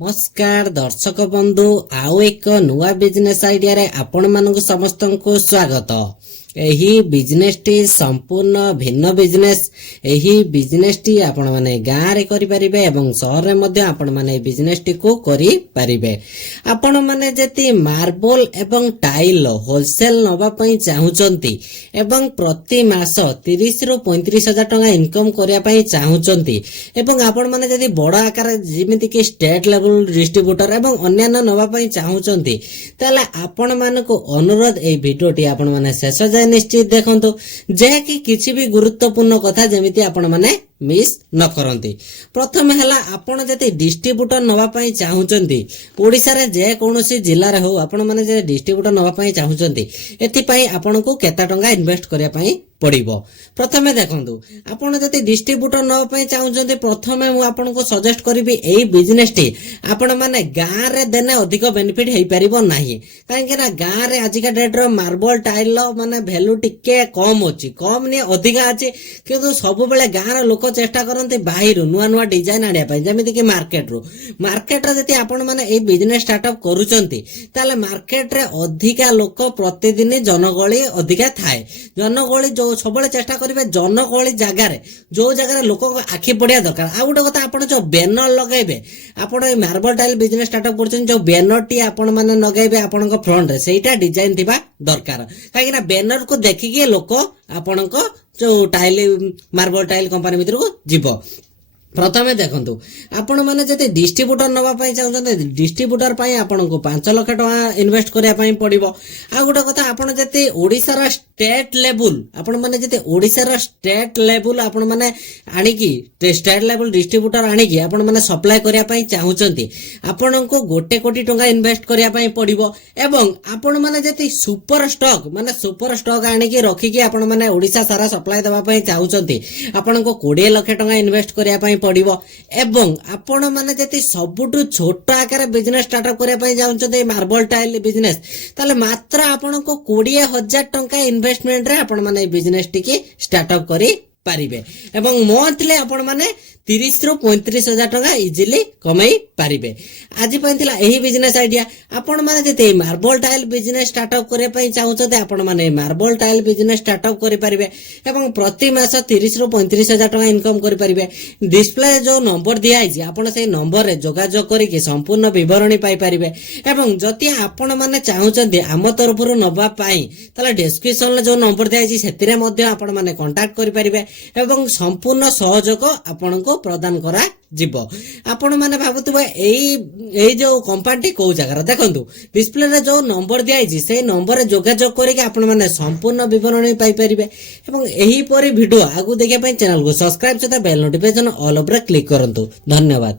नमस्कार दर्शक बंधु आउ एक नुआ बिजनेस आइडिया रे आपण मानक समस्त को स्वागत। एही बिजनेस टी संपूर्ण भिन्न बिजनेस। एही बिजनेस टी आपण माने गाँ रे करि परिबे एवं शहर रे मध्ये आपण माने बिजनेस टी को करि परिबे। आपण माने जति मार्बल एवं टाइल होलसेल नबा पई चाहुचंती एवं प्रति मास 30 रु 35 हजार टका इनकम करिया पई चाहुचंती एवं आपण माने जति बड़ आकार जेमिति कि स्टेट लेवल डिस्ट्रीब्यूटर एवं अन्यान्य नबा पई चाहुचंती ताले आपण मानको अनुरोध ए भिडियोटी आपण माने शेष निश्चित देखंतु जे कि किछि भी गुरुत्वपूर्ण कथा जेमिति आपण माने मिस न करंती। प्रथम हला आपण जति डिस्ट्रीब्यूटर नवा पई चाहुचंती ओडिसा रे जे कोनोसी जिल्ला रे हो आपण माने जे डिस्ट्रीब्यूटर नवा पई चाहुचंती एथि पई आपण को केता टंका इन्वेस्ट करिया पई पड़िबो। प्रथमे देखंतु आपण जति डिस्ट्रीब्यूटर नवा पई चाहुचंती प्रथमे मु आपण को सजेस्ट करिबी एई बिजनेस टी आपण माने गाँ रे देने अधिक बेनिफिट हेई परिबो नाही काहे कि ना गाँ रे आज का डेट रो मार्बल टाइल माने वैल्यू टिके कम अछि कम ने अधिक अछि किंतु सब बेले गाँ रो लोक चेष्टा करते बाहर नुआ नुआ डिजाइन आनिया जमीती कि मार्केट रो जति आपण माने ए बिजनेस स्टार्टअप करूचंती ताले मार्केट रे अधिका लोक प्रतिदिन जनगहली अधिका थाए जनगहली जो सबले चेष्टा करिवे जनगहली जगह जो जगह लोक आखि पड़िया दरकार। आ गोटे कथा आपण जो बैनर लगेबे आपण ए मार्बल टाइल बिजनेस स्टार्टअप करछन जो बैनर टी आपण माने लगेबे आपण फ्रंट रे सेटा डिजाइन थिबा दरकार काहे ना बैनर को देखिके लोक आपण जो टाइल मार्बल टाइल कंपनी भीतर को जीव। प्रथमे देखंतु आपण माने जति डिस्ट्रीब्यूटर नबा पई चाहुचंते डिस्ट्रीब्यूटर पई आपण को 5 लाख टका इन्वेस्ट करिया पई पड़िबो। आ गोटे कथा आपण जति ओडिसा रा स्टेट लेवल आपण माने जति ओडिसा रा स्टेट लेवल आपण माने आनी की स्टेट लेवल डिस्ट्रीब्यूटर आनी की आपण माने सप्लाई करिया पई चाहुचंती आपण को 1 कोटी टका इन्वेस्ट करिया पई पड़िबो एवं आपण माने जति सुपर स्टॉक आनी की रखी की आपण माने ओडिसा सारा सप्लाई देबा पई चाहुचंती आपण को 20 लाख टका इन्वेस्ट करिया पई पड़िबो एवं आपण माने जति सबुटु छोट आकार बिजनेस स्टार्टअप करिया पई जाउछते मार्बल टाइल बिजनेस ताले मात्र आपण को 20,000 टंका इन्वेस्टमेंट रे आपण माने बिजनेस टिके स्टार्टअप करी पारिबे एवं मंथली आपण माने 30 रु 35 हजार टका इजिली कमाई पारिबे। आज पइथिला एही बिजनेस आइडिया आपण माने जते मार्बल टाइल बिजनेस स्टार्टअप करे पई चाहुचते आपण माने मार्बल टाइल बिजनेस स्टार्टअप करि पारिबे एवं प्रति मास 30 रु 35 हजार टका इनकम करि पारिबे। डिस्प्ले जो नंबर दिया आइछि आपण से नंबर रे जोगाजोग करि के संपूर्ण विवरणी पाई पारिबे एवं जति आपण माने चाहुचते आम तरफरु नबा पाई तला डिस्क्रिप्शन रे जो नंबर दिया आइछि सेतिरे मध्ये आपण माने कांटेक्ट करि पारिबे एवं संपूर्ण सहयोग आपण को प्रदान करा जीवो। आपण माने भाबुतबे एई जो कंपनी को जगह देखंतु डिस्प्ले रे जो नंबर दिया आइछि से नंबर रे जोगाजोग करिके आपण माने संपूर्ण विवरणी पाई परिबे एवं एही परि वीडियो आगु देखिया पई चैनल को सब्सक्राइब सहित बेल नोटिफिकेशन ऑल ऊपर क्लिक करंतु। धन्यवाद।